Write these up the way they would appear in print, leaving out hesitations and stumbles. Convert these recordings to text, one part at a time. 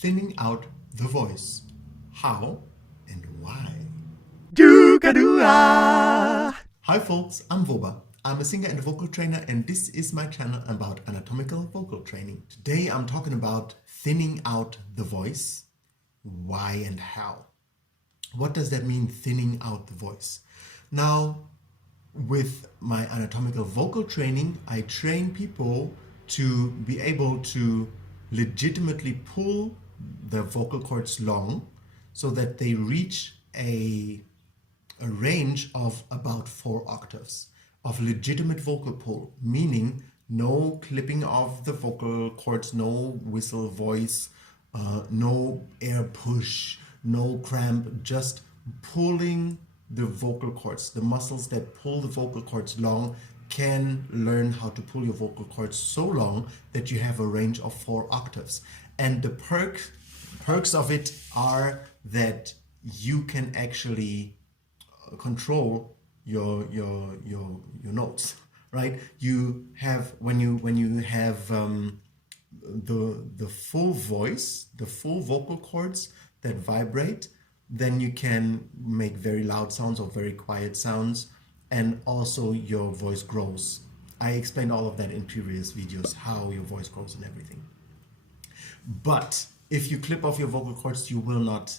thinning out the voice. How and why? Hi folks, I'm Voba. I'm a singer and a vocal trainer, and this is my channel about anatomical vocal training. Today I'm talking about thinning out the voice, why and how. What does that mean, thinning out the voice? Now, with my anatomical vocal training, I train people to be able to legitimately pull the vocal cords long so that they reach a range of about 4 octaves of legitimate vocal pull, meaning no clipping of the vocal cords, no whistle voice, no air push, no cramp, just pulling the vocal cords. The muscles that pull the vocal cords long can learn how to pull your vocal cords so long that you have a range of 4 octaves. And the perks of it are that you can actually control your notes, right? You have when you have the full voice, the full vocal cords that vibrate, then you can make very loud sounds or very quiet sounds, and also your voice grows. I explained all of that in previous videos, how your voice grows and everything. But if you clip off your vocal cords, you will not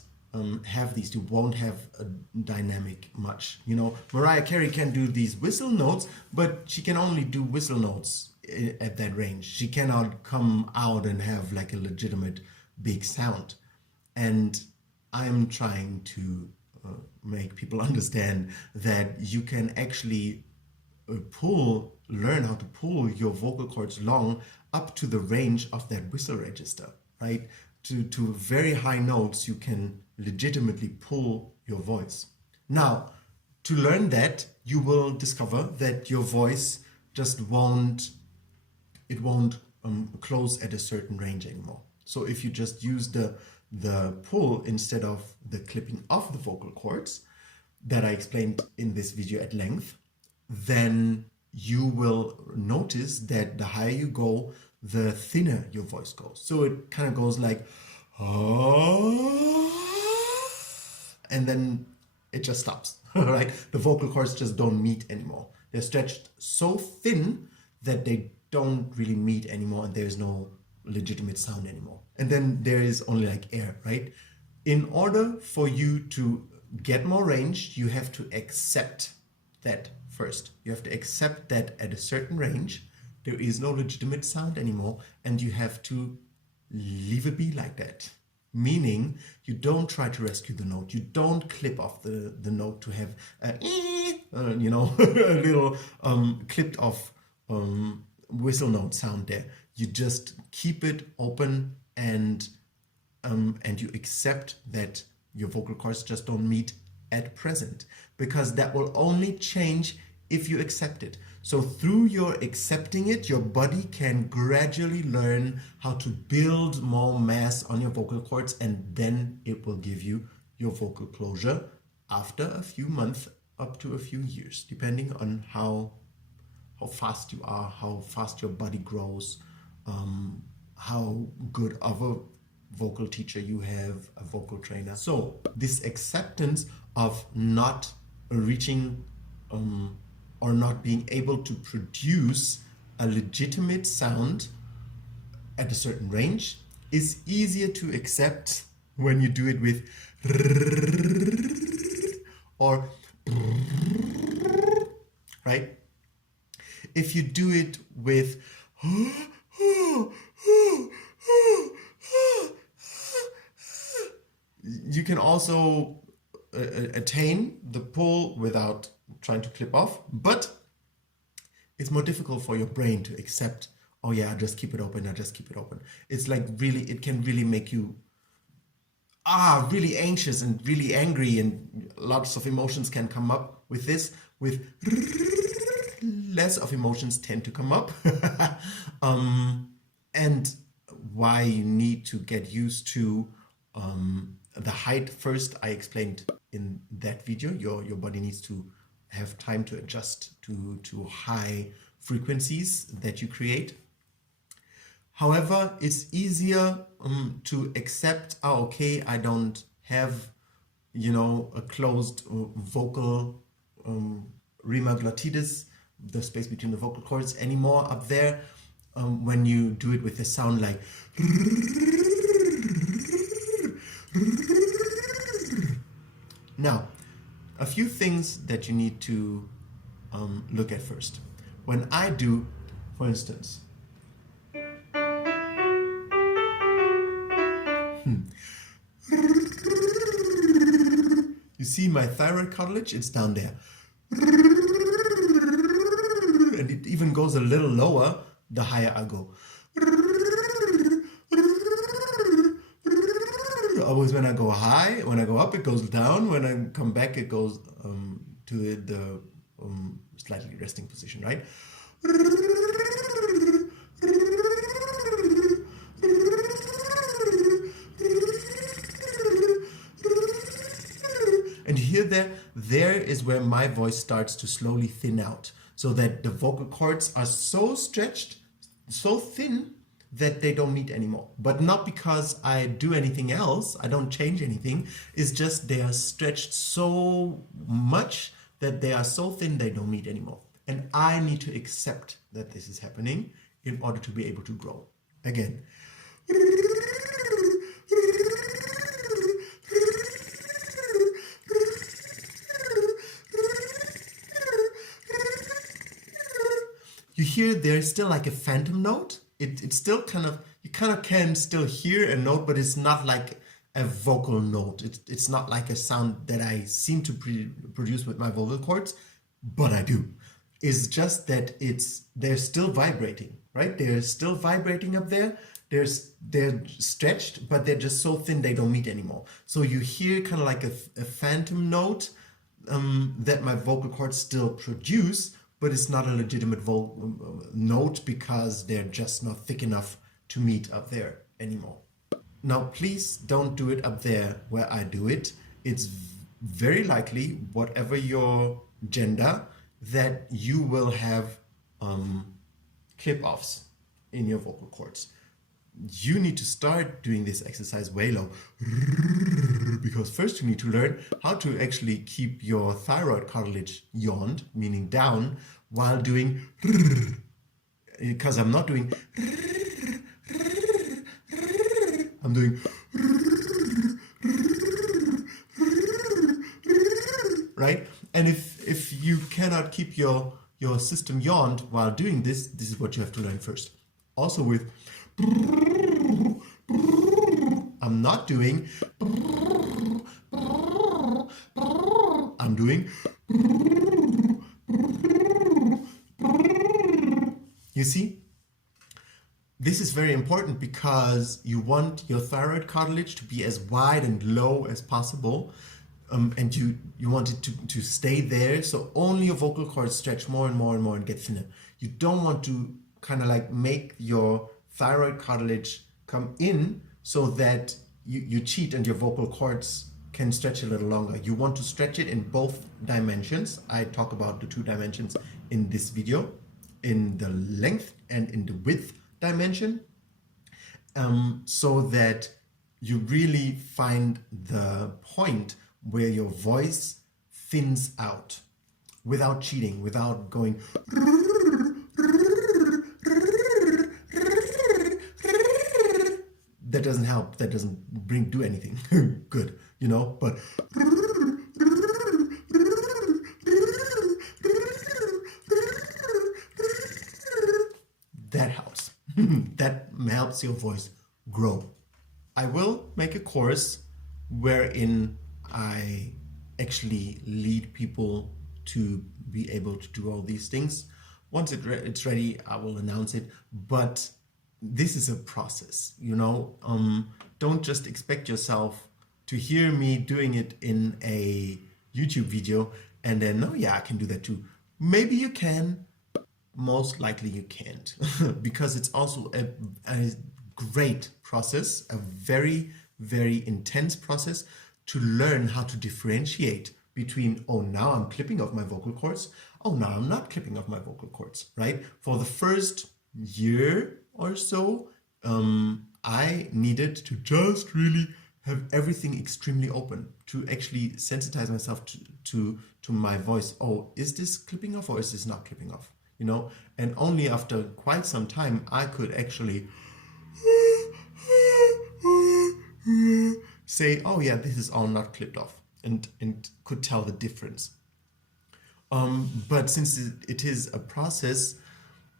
have these. You won't have a dynamic much. You know, Mariah Carey can do these whistle notes, but she can only do whistle notes at that range. She cannot come out and have like a legitimate big sound. And I am trying to make people understand that you can actually learn how to pull your vocal cords long up to the range of that whistle register, right? To very high notes, you can legitimately pull your voice. Now, to learn that, you will discover that your voice just won't close at a certain range anymore. So if you just use the pull instead of the clipping of the vocal cords that I explained in this video at length, then you will notice that the higher you go, the thinner your voice goes. So it kind of goes like, and then it just stops, right? The vocal cords just don't meet anymore. They're stretched so thin that they don't really meet anymore, and there's no legitimate sound anymore. And then there is only like air, right? In order for you to get more range, you have to accept that first. You have to accept that at a certain range, there is no legitimate sound anymore, and you have to leave it be like that. Meaning, you don't try to rescue the note. You don't clip off the note to have a little clipped off whistle note sound there. You just keep it open, and you accept that your vocal cords just don't meet at present, because that will only change if you accept it. So through your accepting it, your body can gradually learn how to build more mass on your vocal cords, and then it will give you your vocal closure after a few months up to a few years, depending on how fast you are, how fast your body grows, how good of a vocal teacher you have, a vocal trainer. So this acceptance of not reaching or not being able to produce a legitimate sound at a certain range is easier to accept when you do it with or right? If you do it with you can also attain the pull without trying to clip off, but it's more difficult for your brain to accept, oh yeah, I just keep it open, I just keep it open. It's like really, it can really make you really anxious and really angry, and lots of emotions can come up with this. With less of emotions tend to come up. And why you need to get used to the height first, I explained in that video. Your body needs to have time to adjust to high frequencies that you create. However, it's easier to accept, oh, okay, I don't have, you know, a closed vocal rhimaglottitis, the space between the vocal cords anymore up there, when you do it with a sound like. Now, a few things that you need to look at first. When I do, for instance, you see my thyroid cartilage, it's down there. And it even goes a little lower the higher I go. Always when I go high, when I go up it goes down, when I come back it goes to the slightly resting position, right? And here there is where my voice starts to slowly thin out, so that the vocal cords are so stretched, so thin, that they don't meet anymore. But not because I do anything else, I don't change anything, it's just they are stretched so much that they are so thin they don't meet anymore. And I need to accept that this is happening in order to be able to grow. Again. You hear there's still like a phantom note. It's still kind of, you kind of can still hear a note, but it's not like a vocal note. It's not like a sound that I seem to produce with my vocal cords, but I do. It's just that they're still vibrating, right? They're still vibrating up there. They're stretched, but they're just so thin they don't meet anymore. So you hear kind of like a phantom note that my vocal cords still produce, but it's not a legitimate note because they're just not thick enough to meet up there anymore. Now, please don't do it up there where I do it. It's very likely, whatever your gender, that you will have clip-offs in your vocal cords. You need to start doing this exercise way low, because first you need to learn how to actually keep your thyroid cartilage yawned, meaning down, while doing, because I'm not doing, I'm doing, right? And if you cannot keep your system yawned while doing this, this is what you have to learn first. Also with, I'm not doing, I'm doing, you see? This is very important because you want your thyroid cartilage to be as wide and low as possible, and you want it to stay there, so only your vocal cords stretch more and more and more and get thinner. You don't want to kind of like make your thyroid cartilage come in so that you cheat and your vocal cords can stretch a little longer. You want to stretch it in both dimensions. I talk about the two dimensions in this video, in the length and in the width dimension, so that you really find the point where your voice thins out without cheating, without going. That doesn't help. That doesn't do anything good, you know. But that helps. That helps your voice grow. I will make a course wherein I actually lead people to be able to do all these things. Once it's ready, I will announce it. But this is a process, you know. Don't just expect yourself to hear me doing it in a YouTube video and then, oh yeah, I can do that too. Maybe you can. Most likely you can't, because it's also a great process, a very, very intense process to learn how to differentiate between, oh, now I'm clipping off my vocal cords, oh, now I'm not clipping off my vocal cords, right? For the first year or so, I needed to just really have everything extremely open to actually sensitize myself to my voice. Oh, is this clipping off or is this not clipping off? You know, and only after quite some time I could actually say, oh yeah, this is all not clipped off, and could tell the difference. But since it is a process,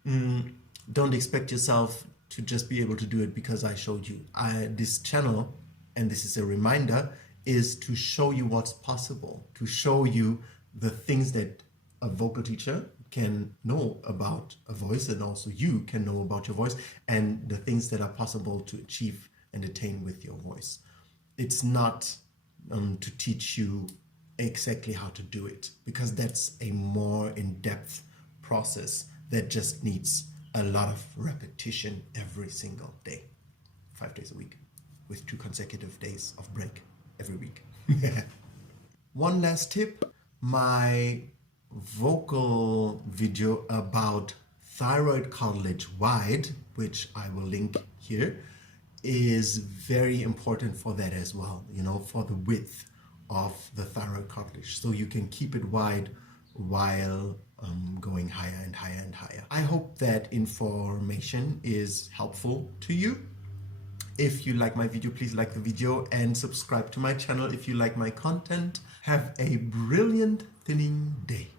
don't expect yourself to just be able to do it because I showed you. This channel, and this is a reminder, is to show you what's possible, to show you the things that a vocal teacher can know about a voice, and also you can know about your voice, and the things that are possible to achieve and attain with your voice. It's not to teach you exactly how to do it, because that's a more in-depth process that just needs a lot of repetition every single day, 5 days a week, with 2 consecutive days of break every week. One last tip, my vocal video about thyroid cartilage wide, which I will link here, is very important for that as well, you know, for the width of the thyroid cartilage, so you can keep it wide while going higher and higher and higher. I hope that information is helpful to you. If you like my video, please like the video and subscribe to my channel if you like my content. Have a brilliant thinning day.